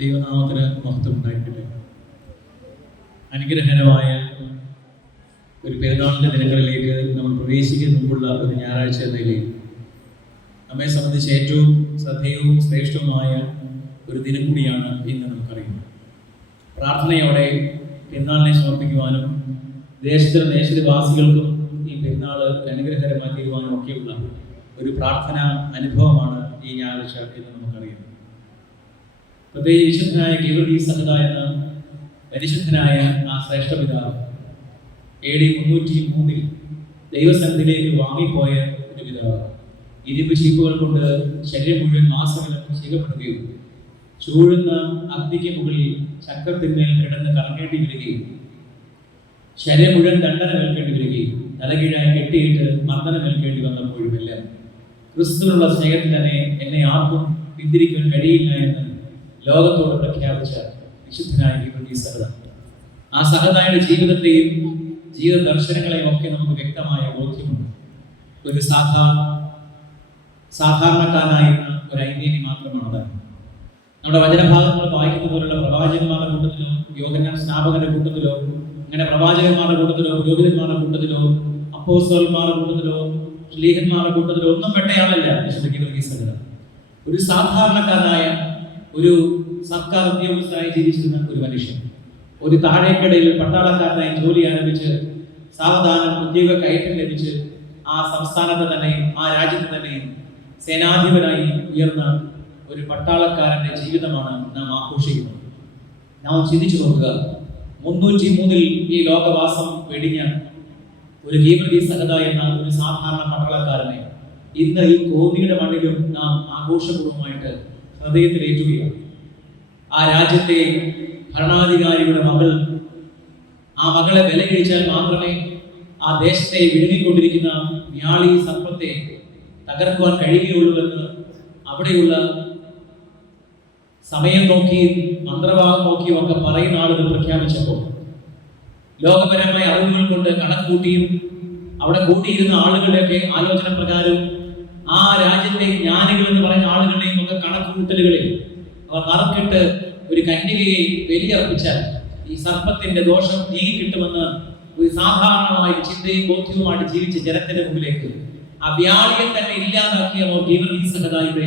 ദൈവനാമത്തിന് മഹത്വം ഉണ്ടായിട്ടില്ല? അനുഗ്രഹകരമായ ഒരു പെരുന്നാളിന്റെ ദിനങ്ങളിലേക്ക് നമ്മൾ പ്രവേശിക്കുന്ന മുമ്പുള്ള ഒരു ഞായറാഴ്ച നിലയിൽ നമ്മെ സംബന്ധിച്ച് ഏറ്റവും ശ്രദ്ധേയവും ശ്രേഷ്ഠവുമായ ഒരു ദിനം കൂടിയാണ് ഇന്ന് നമുക്കറിയുന്നത്. പ്രാർത്ഥനയോടെ പെരുന്നാളിനെ സമർപ്പിക്കുവാനും ദേശത്തിലെ ദേശവാസികൾക്കും ഈ പെരുന്നാൾ അനുഗ്രഹകരമായി തീരുവാനും ഒക്കെയുള്ള ഒരു പ്രാർത്ഥന അനുഭവമാണ് ഈ ഞായറാഴ്ച എന്ന് നമുക്കറിയുന്നത് പ്രത്യേകിച്ച് വിശുദ്ധനായ ഗീവർഗി സഹത എന്ന പരിശുദ്ധനായ ആ ശ്രേഷ്ഠ പിതാവ് എ ഡി മുന്നൂറ്റി മൂന്നിൽ ദൈവസന്നിധിയിലേക്ക് വാങ്ങിപ്പോയ ഒരു പിതാവ്. ഇരുമ്പ് ചീപ്പുകൾ കൊണ്ട് ശരീരം മുഴുവൻ മാസങ്ങളും ചെയ്യപ്പെടുകയും ചൂഴുന്ന അഗ്നിക്ക് മുകളിൽ ചക്രത്തിന്മേൽ കിടന്ന് കറങ്ങേണ്ടി വരികയും ശരീരം മുഴുവൻ ദണ്ഡന മേൽക്കേണ്ടി വരികയും തലകീഴായി കെട്ടിയിട്ട് മർദ്ദനം മേൽക്കേണ്ടി വന്നപ്പോഴുമെല്ലാം ക്രിസ്തുവിനുള്ള സ്നേഹത്തിൽ തന്നെ എന്നെ ആർക്കും പിന്തിരിക്കാൻ കഴിയില്ല എന്ന് ലോകത്തോട് പ്രഖ്യാപിച്ച വിശുദ്ധനായ ഈ സഹത. ആ സഹതായുടെ ജീവിതത്തെയും ജീവിത ദർശനങ്ങളെയും ഒക്കെ നമുക്ക് വ്യക്തമായ ബോധ്യമുണ്ട്. ഒരു സാധാരണ സാധാരണക്കാരനായിരുന്ന ഒരു ഐന്യനി മാത്രമാണ് നമ്മുടെ വചനഭാഗങ്ങൾ വായിക്കുന്ന പോലുള്ള പ്രവാചകന്മാരുടെ കൂട്ടത്തിലോ യോഗജ്ഞാന സ്നാപകന്റെ കൂട്ടത്തിലോ അങ്ങനെ പ്രവാചകന്മാരുടെ കൂട്ടത്തിലോ പുരോഹിതന്മാരുടെ കൂട്ടത്തിലോ അപ്പോസ്തലന്മാരുടെ കൂട്ടത്തിലോ ശ്ലീഹന്മാരുടെ കൂട്ടത്തിലോ ഒന്നും പെട്ടയാളല്ല വിശുദ്ധ ഗീവർഗീസ് ഒരു സാധാരണക്കാരനായ ഒരു സർക്കാർ ഉദ്യോഗസ്ഥനായി ജീവിച്ചിരുന്ന ഒരു മനുഷ്യൻ. ഒരു താഴേക്കടയിൽ പട്ടാളക്കാരനായി ജോലി ആരംഭിച്ച് സാവധാനം ഉദ്യോഗ കയറ്റം ലഭിച്ച് ആ സംസ്ഥാനത്ത് തന്നെയും ആ രാജ്യത്ത് തന്നെയും സേനാധിപനായി ഉയർന്ന ഒരു പട്ടാളക്കാരന്റെ ജീവിതമാണ് നാം ആഘോഷിക്കുന്നത്. നാം ചിന്തിച്ചു നോക്കുക മുന്നൂറ്റി മൂന്നിൽ ഈ ലോകവാസം വെടിഞ്ഞ ഒരു ഗീവർഗി സഹത എന്ന ഒരു സാധാരണ പട്ടാളക്കാരനെ ഇന്ന് ഈ കോന്നിയുടെ മണ്ണിലും നാം ആഘോഷപൂർവമായിട്ട് ഹൃദയത്തിലേറ്റുകയാണ് ആ രാജ്യത്തെ ഭരണാധികാരിയുടെ മകൾ ആ മകളെ വില കഴിച്ചാൽ മാത്രമേ ആ ദേശത്തെ വിഴുങ്ങിക്കൊണ്ടിരിക്കുന്ന വ്യാളി സർപ്പത്തെ തകർക്കുവാൻ കഴിയുകയുള്ളൂ എന്ന് അവിടെയുള്ള സമയം നോക്കി മന്ത്രവാദം നോക്കിയും ഒക്കെ പറയുന്ന ആളുകൾ പ്രഖ്യാപിച്ചപ്പോൾ ലോകപരമായ അറിവുകൾ കൊണ്ട് കണക്കൂട്ടിയും അവിടെ കൂട്ടിയിരുന്ന ആളുകളുടെയൊക്കെ ആലോചന പ്രകാരം ആ രാജ്യത്തെ ജ്ഞാനികൾ എന്ന് പറയുന്ന ആളുകളുടെയും ഒക്കെ കണക്കുകൂട്ടലുകളിൽ അവർ നറുക്കിട്ട് ഒരു കന്യകയെ ബലിയർപ്പിച്ചാൽ ഈ സർപ്പത്തിന്റെ ദോഷം നീങ്ങി കിട്ടുമെന്ന് ഒരു സാധാരണമായ ചിന്തയും ബോധ്യവുമായിട്ട് ജീവിച്ച ജനത്തിന്റെ മുമ്പിലേക്ക് ആ വ്യാളിയെ തന്നെ ഇല്ലാതാക്കിയ ഗീവർഗീ സഹതായുടെ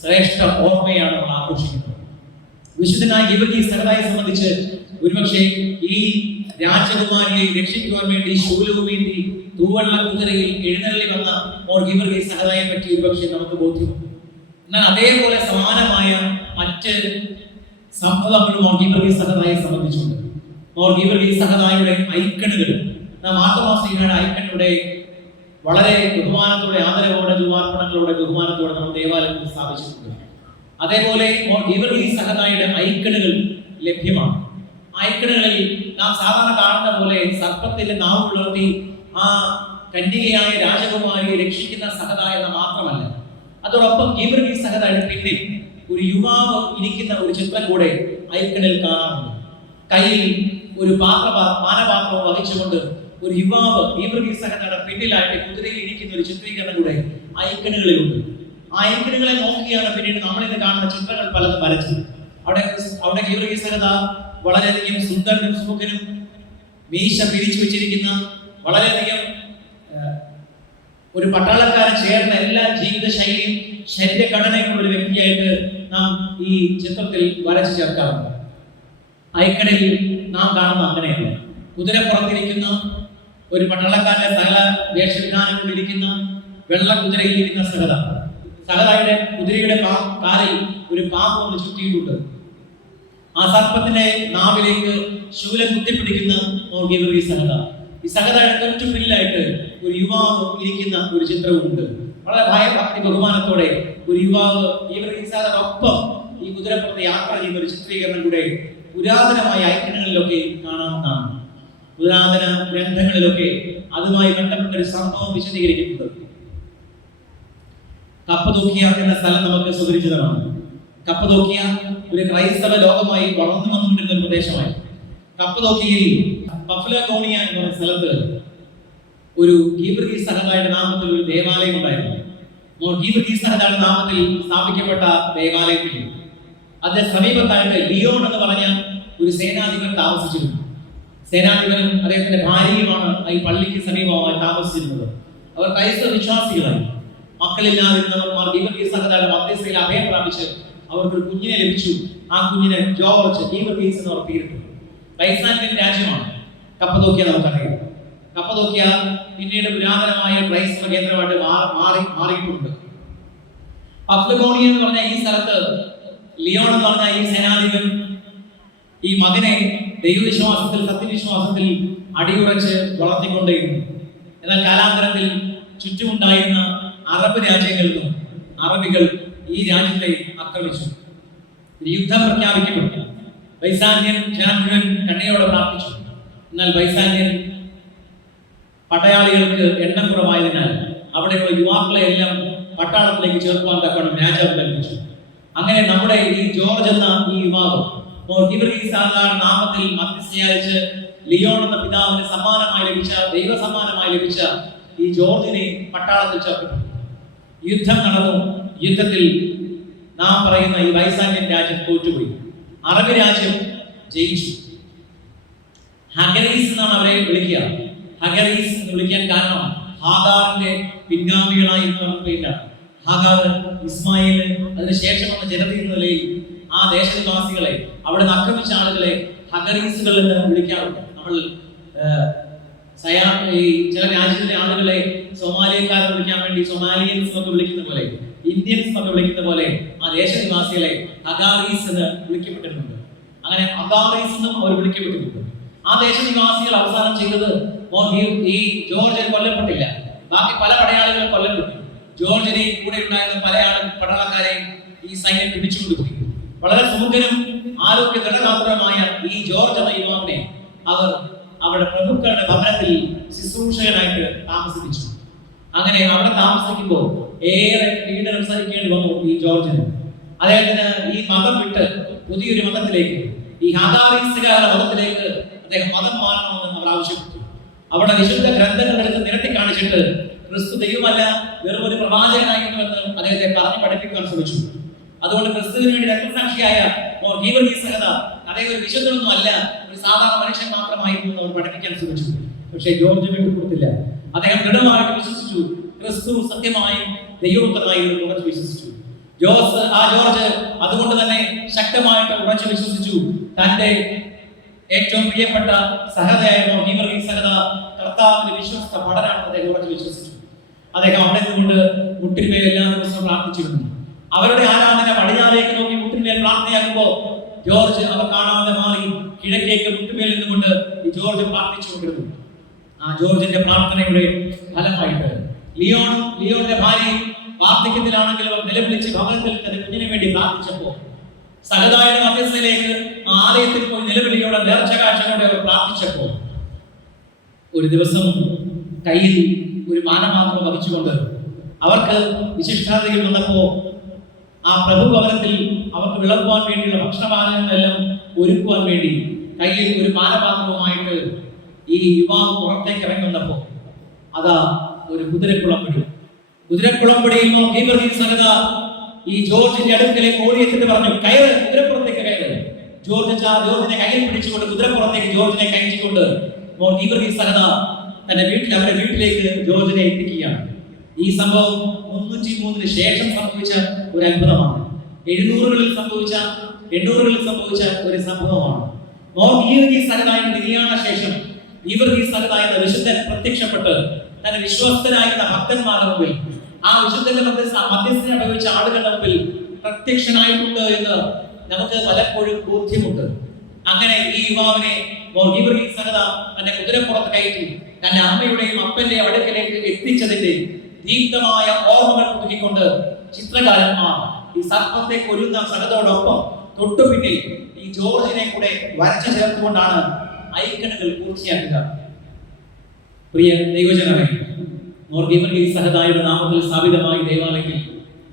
ശ്രേഷ്ഠ ഓർമ്മയാണ് നമ്മൾ ആഘോഷിക്കുന്നത്. വിശുദ്ധനായ ഗീവർഗീ സഹതായെ സംബന്ധിച്ച് ഒരുപക്ഷെ ഈ രാജകുമാരിയെ രക്ഷിക്കുവാൻ വേണ്ടി ശൂലവുമേന്തി തൂവള്ള കുതിരയിൽ എഴുന്നള്ളി വന്ന മോർ ഗീവർഗീ സഹതായെ പറ്റി ഒരുപക്ഷെ നമുക്ക് ബോധ്യമുണ്ട് എന്നാൽ അതേപോലെ സമാനമായ മറ്റ് സംഭവങ്ങൾ മോർ ഗീവർഗീ സഹതായെ സംബന്ധിച്ചുണ്ട്. മോർ ഗീവർഗീ സഹതായുടെ ഐക്കണുകൾ. നാം ആത്മാസിയുടെ ഐക്കണുടെ വളരെ ബഹുമാനത്തോടെ ആദരവോടെ ദുവാർപ്പണങ്ങളോടെ ബഹുമാനത്തോടെ നമ്മൾ ദേവാലയത്തിൽ സ്ഥാപിച്ചിട്ടുണ്ട്. അതേപോലെ മോർ ഗീവർഗീ സഹതായുടെ ഐക്കണുകൾ ലഭ്യമാണ്. ഐക്കണുകളിൽ നാം സാധാരണ കാണുന്ന പോലെ സർപ്പത്തിന്റെ നാവ് ഉണർത്തി ആ കന്യകയായ രാജകുമാരിയെ രക്ഷിക്കുന്ന സഹത എന്ന മാത്രമല്ല. അതോടൊപ്പം ഗീവർഗീ സഹതയുടെ പിന്നിൽ ഒരു യുവാവ് ഇരിക്കുന്ന ഒരു ചിത്രം കൂടെ ഐക്കണിൽ കാണാറുണ്ട്. കയ്യിൽ ഒരു പാത്ര പാനപാത്രം വഹിച്ചുകൊണ്ട് ഒരു യുവാവ് ഗീവർഗീ സഹതയുടെ പിന്നിലായിട്ട് കുതിരയിൽ ഇരിക്കുന്ന ഒരു ചിത്രീകരണം കൂടെ ഐക്കണുകളിലുണ്ട് ആ ഐക്കണുകളെ നോക്കിയാണ് പിന്നീട് നമ്മളിന്ന് കാണുന്ന ചിത്രങ്ങൾ പലതും വരച്ചത്. അവിടെ അവിടെ ഗീവർഗീ സഹത വളരെയധികം സുന്ദരനും സുമുഖനും മീശ പിരിച്ചു വെച്ചിരിക്കുന്ന വളരെയധികം ഒരു പട്ടാളക്കാരൻ ചേർന്ന എല്ലാ ജീവിത ശൈലിയും ശരീരഘടനയുള്ള ഒരു വ്യക്തിയായിട്ട് നാം ഈ ചിത്രത്തിൽ വരച്ചു ചേർക്കാറുണ്ട്. അയക്കടയിൽ നാം കാണുന്ന അങ്ങനെയാണ്. കുതിരപ്പുറത്തിരിക്കുന്ന ഒരു പട്ടാളക്കാരന്റെ സകല വേഷവിധാനം വെള്ള കുതിരയിൽ ഇരിക്കുന്ന സഹത സഹതയുടെ കുതിരയുടെ കാറിൽ ഒരു പാമ്പ് ഒന്ന് ചുറ്റിയിട്ടുണ്ട്. ആ സർപ്പത്തിന്റെ നാവിലേക്ക് ശൂലം കുത്തിപ്പിടിക്കുന്ന ഈ സഹത ഈ സഹതയുടെ തൊറ്റു പിന്നിലായിട്ട് ഒരു യുവാവ് ഇരിക്കുന്ന ഒരു ചിത്രവുമുണ്ട്. വളരെ ഭയഭക്തി ബഹുമാനത്തോടെ ഒരു യുവാവ് ഗീവർഗി സഹതോടൊപ്പം ഈ കുതിരപ്പുറത്ത് യാത്ര ചെയ്യുന്ന ഒരു ചിത്രീകരണം കൂടെ പുരാതനമായ ഐക്കണുകളിലൊക്കെ കാണാവുന്നതാണ്. പുരാതന ഗ്രന്ഥങ്ങളിലൊക്കെ അതുമായി ബന്ധപ്പെട്ട ഒരു സംഭവം വിശദീകരിക്കുന്നുണ്ട് കപ്പ എന്ന സ്ഥലം നമുക്ക് സുപരിചിതമാണ്. കപ്പതോക്കിയ ഒരു ക്രൈസ്തവ ലോകമായി വളർന്നു വന്നുകൊണ്ടിരുന്ന ഒരു പ്രദേശമായി. കപ്പതോക്കിയയിൽ പഫ്ലഗോണിയ എന്ന് പറയുന്ന സ്ഥലത്ത് ഒരു ഗീവർഗീ സഹതായുടെ നാമത്തിൽ ഒരു ദേവാലയം ഉണ്ടായിരുന്നു. ഗീവർഗീ സഹതായുടെ നാമത്തിൽ സ്ഥാപിക്കപ്പെട്ട ദേവാലയത്തിൽ അതിന്റെ സമീപത്തായിട്ട് ലിയോൺ എന്ന് പറഞ്ഞ ഒരു സേനാധിപൻ താമസിച്ചിരുന്നു. സേനാധിപനും അദ്ദേഹത്തിന്റെ ഭാര്യയുമാണ് ഈ പള്ളിക്ക് സമീപമായി താമസിച്ചിരുന്നത്. അവർ ക്രൈസ്തവ വിശ്വാസികളായി. മക്കളില്ലാതിരുന്നവർ ഗീവർഗീസ് സഹതാരം മധ്യസ്ഥയിൽ അഭയം പ്രാപിച്ച് അവർക്ക് ഒരു കുഞ്ഞിനെ ലഭിച്ചു. ആ കുഞ്ഞിനെ ജോർജ് ഗീവർഗീസ് എന്ന് അവർ പേരിട്ടു രാജ്യമാണ്. കപ്പതോക്കിയ നമുക്കറിയാം. കപ്പതോക്കിയ പിന്നീട് പുരാതനമായ ക്രൈസ്തവ കേന്ദ്രമായിട്ട് മാറി മാറിയിട്ടുണ്ട്. പഫ്ലഗോണിയ എന്ന് പറഞ്ഞ ഈ സ്ഥലത്ത് ലിയോൺ എന്ന് പറഞ്ഞ ഈ സേനാധിപൻ ഈ മകനെ ദൈവവിശ്വാസത്തിൽ സത്യവിശ്വാസത്തിൽ അടിയുറച്ച് വളർത്തിക്കൊണ്ടേയിരുന്നു എന്നാൽ കാലാന്തരത്തിൽ ചുറ്റുമുണ്ടായിരുന്ന അറബ് രാജ്യങ്ങളിൽ നിന്നും അറബികൾ ഈ രാജ്യത്തെ ആക്രമിച്ചു. യുദ്ധം പ്രഖ്യാപിക്കപ്പെട്ടു. വൈസാന്യൻ ജനം മുഴുവൻ കണ്ണയോടെ പ്രാർത്ഥിച്ചു. എന്നാൽ വൈസാന്യൻ പടയാളികൾക്ക് എണ്ണം കുറവായതിനാൽ അവിടെയുള്ള യുവാക്കളെ എല്ലാം പട്ടാളത്തിലേക്ക് ചേർക്കുവാൻ തക്കണം രാജാവ് കൽപ്പിച്ചു. അങ്ങനെ നമ്മുടെ ഈ ജോർജ് എന്ന ഈ യുവാവ് സാധാരണ നാമത്തിൽ മധ്യസ്ഥയായിച്ച് ലിയോൺ എന്ന പിതാവിന് സമ്മാനമായി ലഭിച്ച ദൈവസമ്മാനമായി ലഭിച്ച ഈ ജോർജിനെ പട്ടാളത്തിൽ ചേർക്കപ്പെട്ടു. യുദ്ധം നടന്നു. യുദ്ധത്തിൽ നാം പറയുന്ന ഈ വൈസാന്യൻ രാജ്യം തോറ്റുപോയി. അറബി രാജ്യം ജയിച്ചു. ഹഗരീസ് എന്നാണ് അവരെ വിളിക്കുക. ഹഗരീസ് എന്ന് വിളിക്കാൻ കാരണം ഹാദാറിന്റെ പിൻഗാമികളായി അവർക്ക് ഹാദാർ ഇസ്മായിൽ അതിനുശേഷം വന്ന ജനതയിൽ നിലയിൽ ആ ദേശവാസികളെ അവിടെ നിന്ന് ആക്രമിച്ച ആളുകളെ ഹഗറീസുകൾ എന്ന് വിളിക്കാറുണ്ട്. നമ്മൾ സയാ ഈ ചില രാജ്യത്തിലെ ആളുകളെ സൊമാലിയക്കാരെ വിളിക്കാൻ വേണ്ടി സൊമാലിയൻസ് എന്നൊക്കെ വിളിക്കുന്ന പോലെ ഇന്ത്യൻസ് എന്നൊക്കെ വിളിക്കുന്ന പോലെ ആ ദേശനിവാസികളെ അഗാറീസ് എന്ന് വിളിക്കപ്പെട്ടിട്ടുണ്ട്. അങ്ങനെ അഗാറീസ് എന്നും അവർ വിളിക്കപ്പെട്ടിട്ടുണ്ട്. ആ ദേശനിവാസികൾ അവസാനം ചെയ്തത് ഈ- ജോർജ് കൊല്ലപ്പെട്ടില്ല. ബാക്കി പല പടയാളികളും കൊല്ലപ്പെട്ടു. ജോർജിനെയും കൂടെ ഉണ്ടായിരുന്ന പല ആളും പട്ടാളക്കാരെയും ഈ സൈന്യം പിടിച്ചുകൊണ്ടുപോയി വളരെ സുമുഖനും ആരോഗ്യ ദൃഢഗാത്രമായ ഈ ജോർജ് എന്ന യുവാവിനെ അവർ അവരുടെ പ്രഭുക്കളുടെ ഭവനത്തിൽ ശുശ്രൂഷകനായിട്ട് താമസിപ്പിച്ചു. അങ്ങനെ അവിടെ താമസിക്കുമ്പോൾ ഏറെ പീഡനം സഹിക്കേണ്ടി വന്നു ഈ ജോർജിന്. അദ്ദേഹത്തിന് ഈ മതം വിട്ട് പുതിയൊരു മതത്തിലേക്ക് ഈ ഹാദാറീസുകാരുടെ മതത്തിലേക്ക് അദ്ദേഹം മതം മാറണമെന്ന് അവർ ആവശ്യപ്പെട്ടു. അവിടെ വിശുദ്ധ ഗ്രന്ഥങ്ങൾ എടുത്ത് നിരത്തി കാണിച്ചിട്ട് ക്രിസ്തു ദൈവമല്ല വെറും ഒരു പ്രവാചകനായിരുന്നുവെന്ന് അദ്ദേഹത്തെ പറഞ്ഞു പഠിപ്പിക്കാൻ ശ്രമിച്ചു. അതുകൊണ്ട് ക്രിസ്തുവിന് വേണ്ടി രക്തസാക്ഷിയായ അദ്ദേഹം ഒരു വിശുദ്ധനൊന്നും അല്ല ഒരു സാധാരണ മനുഷ്യൻ മാത്രമായിരുന്നു അവർ പഠിപ്പിക്കാൻ ശ്രമിച്ചു. പക്ഷേ ജോർജ് വിട്ടുകൊടുത്തില്ല. അദ്ദേഹം ദൃഢമായിട്ട് വിശ്വസിച്ചു. ക്രിസ്തു സത്യമായും ദൈവപുത്രനായിരുന്നു ഉറച്ചു വിശ്വസിച്ചു. ജോസ് ആ ജോർജ് അതുകൊണ്ട് തന്നെ ശക്തമായിട്ട് ഉറച്ചു വിശ്വസിച്ചു. തന്റെ ഏറ്റവും പ്രിയപ്പെട്ട സഹതയായിരുന്നു ഹിമറി സഹത കർത്താവിന്റെ വിശ്വസ്ത പഠനാണെന്ന് അദ്ദേഹം ഉറച്ചു വിശ്വസിച്ചു. അദ്ദേഹം അവിടെ നിന്നുകൊണ്ട് മുട്ടിന്മേൽ എല്ലാ ദിവസവും പ്രാർത്ഥിച്ചിരുന്നു. അവരുടെ ആരാധന പടിഞ്ഞാറേക്ക് നോക്കി മുട്ടിന്മേൽ പ്രാർത്ഥനയാകുമ്പോൾ ജോർജ് അവർ കാണാതെ മാറി കിഴക്കേക്ക് മുട്ടുമേൽ നിന്നുകൊണ്ട് ജോർജ് പ്രാർത്ഥിച്ചുകൊണ്ടിരുന്നു. ആ ജോർജിന്റെ പ്രാർത്ഥനയുടെ ഫലമായിട്ട്. ലിയോൺ ലിയോന്റെ ഭാര്യ വാർദ്ധക്യത്തിലാണെങ്കിലും നിലവിളിച്ച് ഭവനത്തിൽ തന്റെ കുഞ്ഞിന് വേണ്ടി പ്രാർത്ഥിച്ചപ്പോൾ സഹതായുടെ മധ്യസ്ഥയിലേക്ക് ആലയത്തിൽ പോയി നിലവിളിയോടെ നേർച്ച കാഴ്ചകളോടെ അവർ പ്രാർത്ഥിച്ചപ്പോൾ ഒരു ദിവസം കയ്യിൽ ഒരു മാനമാത്രം വഹിച്ചുകൊണ്ട് അവർക്ക് വിശിഷ്ടാതികൾ വന്നപ്പോ ആ പ്രഭു ഭവനത്തിൽ അവർക്ക് വിളമ്പുവാൻ വേണ്ടിയുള്ള ഭക്ഷണപാനങ്ങളെല്ലാം ഒരുക്കുവാൻ വേണ്ടി കയ്യിൽ ഒരു മാനപാത്രവുമായിട്ട് ഈ യുവാവ് പുറത്തേക്ക് ഇറങ്ങുന്നപ്പോൾ അതാ ഒരു കുതിരക്കുളമ്പടി. കുതിരക്കുളമ്പടിയിൽ നോക്കി സഹിത ഈ ജോർജിന്റെ അടുക്കലേക്ക് ഓടിയെത്തിട്ട് പറഞ്ഞു കയറ് കുതിരപ്പുറത്തേക്ക് കയറ്. ജോർജ് ജോർജിനെ കയ്യിൽ പിടിച്ചുകൊണ്ട് കുതിരപ്പുറത്തേക്ക് ജോർജിനെ കഴിച്ചുകൊണ്ട് സഹത തന്റെ വീട്ടിൽ അവരുടെ വീട്ടിലേക്ക് ജോർജിനെ എത്തിക്കുകയാണ്. ഈ സംഭവം മുന്നൂറ്റി മൂന്നിന് ശേഷം സംഭവിച്ച ഒരു അത്ഭുതമാണ്. എഴുന്നൂറുകളിൽ സംഭവിച്ച എണ്ണൂറുകളിൽ സംഭവിച്ച ഒരു സംഭവമാണ്. മോർ ഗീവർഗീസ് സഹതായുടെ നിര്യാണ ശേഷം ഗീവർഗീസ് സ്ഥലത്തായ വിശുദ്ധൻ പ്രത്യക്ഷപ്പെട്ട് തന്റെ വിശ്വസ്തനായിരുന്ന ഭക്തന്മാരുടെ മുമ്പിൽ ആ വിശുദ്ധന്റെ മധ്യസ്ഥ മധ്യസ്ഥനെ ഉപയോഗിച്ച ആളുകളുടെ മുമ്പിൽ പ്രത്യക്ഷനായിട്ടുണ്ട് എന്ന് നമുക്ക് പലപ്പോഴും ബോധ്യമുണ്ട്. അങ്ങനെ ഈ യുവാവിനെ ഗീവർഗീസ് സഹത തന്റെ കുതിരപ്പുറത്ത് കയറ്റി തന്റെ അമ്മയുടെയും അപ്പന്റെയും അടുക്കലേക്ക് എത്തിച്ചതിന്റെ ദീപ്തമായ ഓർമ്മകൾ പുതുക്കിക്കൊണ്ട് ചിത്രകാരന്മാർ ഈ സർപ്പത്തെ കൊല്ലുന്ന സഹതോടൊപ്പം തൊട്ടുപിന്നിൽ ഈ ജോർജിനെ കൂടെ വരച്ചു ചേർത്തുകൊണ്ടാണ് ഐക്കണുകൾ പൂർത്തിയാക്കുക. പ്രിയ ദൈവജനമേ മോർഗീമർഗി സഹതായുടെ നാമത്തിൽ സ്ഥാപിതമായ ദൈവാലയത്തിൽ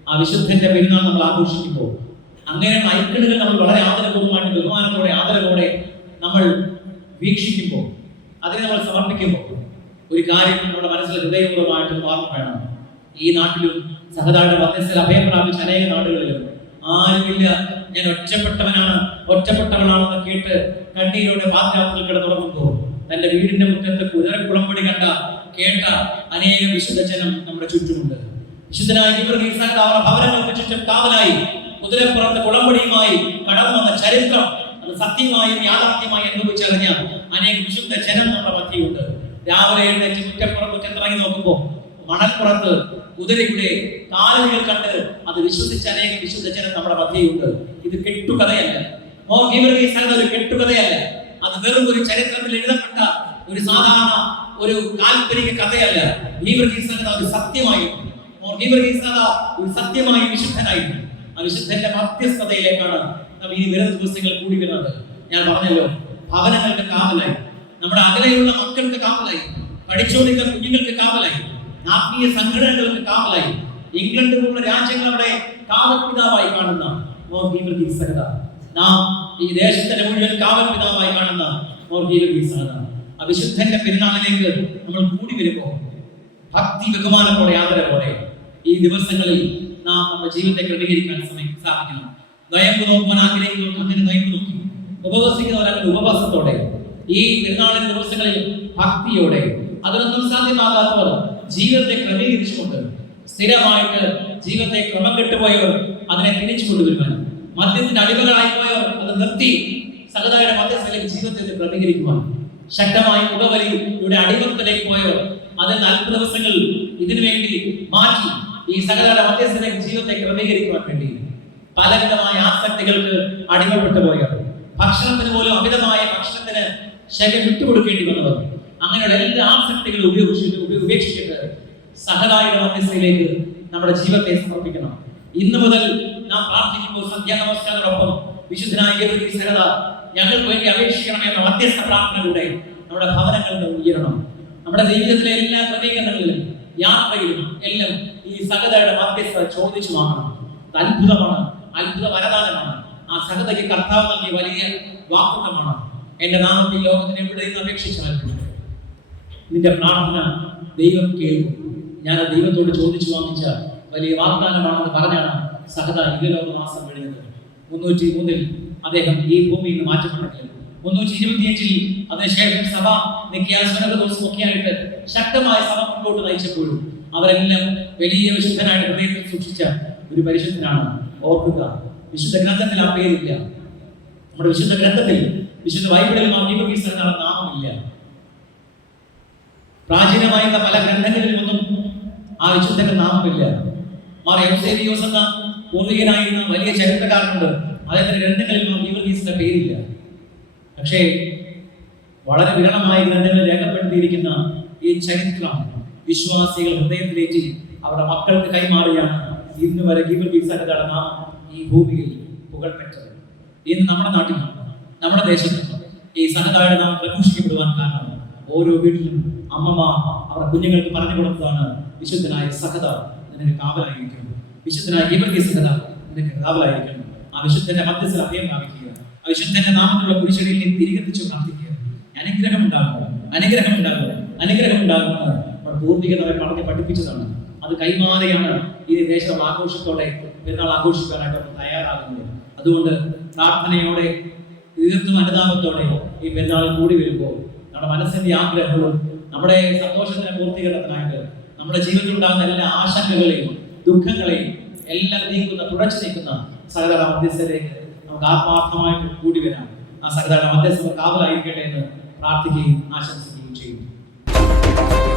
ആ വിശുദ്ധന്റെ പെരുന്നാൾ നമ്മൾ ആഘോഷിക്കുമ്പോൾ അങ്ങനെ ഐക്കണുകൾ നമ്മൾ വളരെ ആദരപൂർവമായിട്ട് ബഹുമാനത്തോടെ ആദരവോടെ നമ്മൾ വീക്ഷിക്കുമ്പോൾ അതിനെ നമ്മൾ സമർപ്പിക്കുമ്പോൾ ഒരു കാര്യം നമ്മുടെ മനസ്സിൽ ഹൃദയപൂർവമായിട്ട് ഓർമ്മ വേണം. ഈ നാട്ടിലും സഹതായുടെ മധ്യസ്ഥയിൽ അഭയം പ്രാപിച്ച അനേക നാടുകളിലും ആരുമില്ല ഞാൻ ഒറ്റപ്പെട്ടവനാണ് ഒറ്റപ്പെട്ടവനാണെന്ന് കേട്ട് കണ്ണീരോടെ പാതിരാത്രിയിൽ കിടന്നുറങ്ങുമ്പോൾ തന്റെ വീടിന്റെ മുറ്റത്ത് കുതിരക്കുളമ്പടി കണ്ട കേട്ട അനേകം വിശുദ്ധ ജനം നമ്മുടെ ചുറ്റുമുണ്ട്. വിശുദ്ധനായ അവരുടെ ഭവനങ്ങൾക്ക് ചുറ്റും കാവലായി കുതിരപ്പുറത്ത് കുളമ്പടിയുമായി കടന്നു വന്ന ചരിത്രം അത് സത്യമായും യാഥാർത്ഥ്യമായി അനുഭവിച്ചറിഞ്ഞ അനേക വിശുദ്ധ ജനം നമ്മുടെ മധ്യയുണ്ട്. രാവിലെ എഴുന്നേറ്റ് മുറ്റപ്പുറം മുറ്റത്തിറങ്ങി നോക്കുമ്പോൾ മണൽപ്പുറത്ത് കുതിരയുടെ കാലുകൾ കണ്ട് അത് വിശ്വസിച്ച അനേക വിശുദ്ധ ജനം നമ്മുടെ മധ്യയുണ്ട്. ഇത് കെട്ടുകഥയല്ല. ഗീവർഗീസ് എന്നത് ഒരു കെട്ടുകഥയല്ല. അത് വെറും ഒരു ചരിത്രത്തിൽ എഴുതപ്പെട്ട ഒരു സാധാരണ ഒരു കാൽപ്പനിക കഥയല്ല. എന്നത് ഒരു സത്യമായിരുന്നു മോർ ഒരു സത്യമായി വിശുദ്ധനായിരുന്നു ആ വിശുദ്ധന്റെ മധ്യസ്ഥതയിലേക്കാണ് നമ്മൾ ഈ വരുന്ന ദിവസങ്ങൾ കൂടി വരുന്നത് ഞാൻ പറഞ്ഞല്ലോ ഭവനങ്ങൾക്ക് കാവലായി. നമ്മുടെ അകലെയുള്ള മക്കൾക്ക് കാവലായി. പഠിച്ചുകൊണ്ടിരുന്ന കുഞ്ഞുങ്ങൾക്ക് കാവലായി. ആത്മീയ സംഘടനകൾക്ക് കാവലായി. ഇംഗ്ലണ്ട് പോലുള്ള രാജ്യങ്ങളുടെ കാവൽ പിതാവായി കാണുന്ന സഹത നാം ഈ ദേശത്തിന്റെ മുഴുവൻ കാവൽ പിതാവായി കാണുന്ന അവിശുദ്ധന്റെ പെരുന്നാളിലേക്ക് നമ്മൾ കൂടി വരുമ്പോൾ ഭക്തി ബഹുമാനത്തോടെ ആദരവോടെ ഈ ദിവസങ്ങളിൽ നാം നമ്മുടെ ജീവിതത്തെ ക്രമീകരിക്കാൻ സമയം സാധിക്കണം. നയമ്പ് നോക്കുവാൻ ആഗ്രഹിക്കുന്നവർക്ക് അങ്ങനെ നയമ്പ് നോക്കി. ഉപവസിക്കുന്നവർ ഉപവാസത്തോടെ ഈ പെരുന്നാളിന്റെ ദിവസങ്ങളിൽ ഭക്തിയോടെ അതിനൊന്നും സാധ്യമാകാത്തവർ ജീവിതത്തെ ക്രമീകരിച്ചുകൊണ്ട് സ്ഥിരമായിട്ട് ജീവിതത്തെ ക്രമം കെട്ടുപോയവർ അതിനെ തിരിച്ചു കൊണ്ടുവരുവാൻ മദ്യത്തിന്റെ അടിമകളായി പോയവർ അത് നിർത്തി സഹതായുടെ മധ്യസ്ഥലേക്ക് ജീവിതത്തെ ക്രമീകരിക്കുവാൻ. ശക്തമായ ഇവിടെ അടിമത്തിലേക്ക് പോയവർ അതിൽ നാൽപ്പത് ദിവസങ്ങൾ ഇതിനു വേണ്ടി മാറ്റി ഈ സകലയുടെ മധ്യസ്ഥലേക്ക് ജീവിതത്തെ ക്രമീകരിക്കുവാൻ വേണ്ടി പലവിധമായ ആസക്തികൾക്ക് അടിമപ്പെട്ടു പോയവർ. ഭക്ഷണത്തിന് പോലും അമിതമായ ഭക്ഷണത്തിന് ശരീരം വിട്ടുകൊടുക്കേണ്ടി വന്നവർ. അങ്ങനെയുള്ള എല്ലാ ആസക്തികളും ഉപയോഗിച്ചിട്ട് ഉപേക്ഷിച്ചിട്ട് സഹതായുടെ മധ്യസ്ഥയിലേക്ക് നമ്മുടെ ജീവിതത്തെ സമർപ്പിക്കണം. ഇന്നു മുതൽ നാം പ്രാർത്ഥിക്കുമ്പോൾ സന്ധ്യാ നമസ്കാരത്തോടൊപ്പം വിശുദ്ധനായ സഹത ഞങ്ങൾക്ക് വേണ്ടി അപേക്ഷിക്കണം എന്ന മധ്യസ്ഥ പ്രാർത്ഥനയിലൂടെ നമ്മുടെ ഭവനങ്ങൾ ഉയരണം. നമ്മുടെ ജീവിതത്തിലെ എല്ലാ ക്രമീകരണങ്ങളിലും യാത്രയിലും എല്ലാം ഈ സഹതയുടെ മധ്യസ്ഥ ചോദിച്ചു വാങ്ങണം. അത് അത്ഭുതമാണ്. അത്ഭുത വരദാനമാണ്. ആ സഹതയ്ക്ക് കർത്താവ് നൽകിയ വലിയ വാക്കുതമാണ് എന്റെ നാമത്തിൽ ലോകത്തിന് എവിടെ നിന്ന് അപേക്ഷിച്ചാൽ നിന്റെ പ്രാർത്ഥന ദൈവം കേൾക്കും. ഞാൻ ദൈവത്തോട് ചോദിച്ചു വാങ്ങിച്ച വലിയ വാഗ്ദാനമാണെന്ന് പറഞ്ഞാണ് സഹത മാസം എഴുതുന്നത്. മുന്നൂറ്റി മൂന്നിൽ അദ്ദേഹം ഈ ഭൂമിയിൽ നിന്ന് മാറ്റപ്പെട്ടെങ്കിലും മുന്നൂറ്റി ഇരുപത്തിയഞ്ചിൽ അതിനുശേഷം സഭ നിത്യാസ്മരണ ദിവസം ശക്തമായ സഭ മുമ്പോട്ട് നയിച്ചപ്പോഴും അവരെല്ലാം വലിയ വിശുദ്ധനായിട്ട് ഹൃദയത്തിൽ സൂക്ഷിച്ച ഒരു പരിശുദ്ധനാണ്. ഓർക്കുക വിശുദ്ധ ഗ്രന്ഥത്തിൽ ആ പേരില്ല. നമ്മുടെ വിശുദ്ധ ഗ്രന്ഥത്തിൽ വിശുദ്ധ ബൈബിളിൽ ഗീവർഗീസ് എന്ന നാമമില്ല. പ്രാചീനമായിരുന്ന പല ഗ്രന്ഥങ്ങളിലൊന്നും ആ വിശുദ്ധന്റെ നാമമില്ല. മാർ എംസേരിയോസ് എന്ന പൂർവികനായിരുന്ന വലിയ ചരിത്രകാരനുണ്ട്. അദ്ദേഹത്തിന്റെ ഗ്രന്ഥങ്ങളിലൊന്നും ഗീവർഗീസിന്റെ പേരില്ല. പക്ഷേ വളരെ വിരളമായി ഗ്രന്ഥങ്ങളിൽ രേഖപ്പെടുത്തിയിരിക്കുന്ന ഈ ചരിത്രം വിശ്വാസികൾ ഹൃദയത്തിലേക്ക് അവരുടെ മക്കൾക്ക് കൈമാറിയാണ് ഇന്ന് വരെ ഗീവർഗീസന്റെ നടന്ന ഈ ഭൂമിയിൽ പുകൾപ്പെട്ടത് ഇന്ന് നമ്മുടെ നാട്ടിൽ നമ്മുടെ ദേശത്ത് ഈ സഹതാഴ നാം പ്രഘോഷിക്കപ്പെടുവാൻ കാരണം ഓരോ വീട്ടിലും അമ്മമാർ അവരുടെ കുഞ്ഞുങ്ങൾക്ക് പറഞ്ഞു കൊടുത്തതാണ് വിശുദ്ധനായ സഹത നിനക്ക് കാവലായിരിക്കും വിശുദ്ധനായ ഗീവർഗീയ സഹത നിന്റെ കാവലായിരിക്കണം ആ വിശുദ്ധന്റെ മധ്യസ്ഥ അഭയം പ്രാപിക്കുക ആ വിശുദ്ധന്റെ നാമത്തിലുള്ള കുരിശടിയിൽ നീ തിരികെ തിരിച്ചു പ്രാർത്ഥിക്കുക. അനുഗ്രഹം ഉണ്ടാകും അനുഗ്രഹം ഉണ്ടാകും അനുഗ്രഹം ഉണ്ടാകുന്നത് നമ്മുടെ പൂർവികർ പറഞ്ഞ് പഠിപ്പിച്ചതാണ്. അത് കൈമാറിയാണ് ഈ ദേശം ആഘോഷത്തോടെ പെരുന്നാൾ ആഘോഷിക്കാനായിട്ട് തയ്യാറാകുന്നത്. അതുകൊണ്ട് പ്രാർത്ഥനയോടെ തീർത്തും അനുതാപത്തോടെ ഈ പെരുന്നാൾ കൂടി വരുമ്പോൾ നമ്മുടെ മനസ്സിന്റെ ആഗ്രഹവും നമ്മുടെ സന്തോഷത്തിന്റെ പൂർത്തീകരണത്തിനായിട്ട് നമ്മുടെ ജീവിതത്തിൽ ഉണ്ടാകുന്ന എല്ലാ ആശങ്കകളെയും ദുഃഖങ്ങളെയും എല്ലാം നീക്കുന്ന തുടച്ചു നീക്കുന്ന സകല മധ്യസ്ഥരേക്ക് നമുക്ക് ആത്മാർത്ഥമായിട്ട് കൂടി വരാം. ആ സകല മധ്യസ്ഥ കാവലായിരിക്കട്ടെ എന്ന് പ്രാർത്ഥിക്കുകയും ആശംസിക്കുകയും ചെയ്യുന്നു.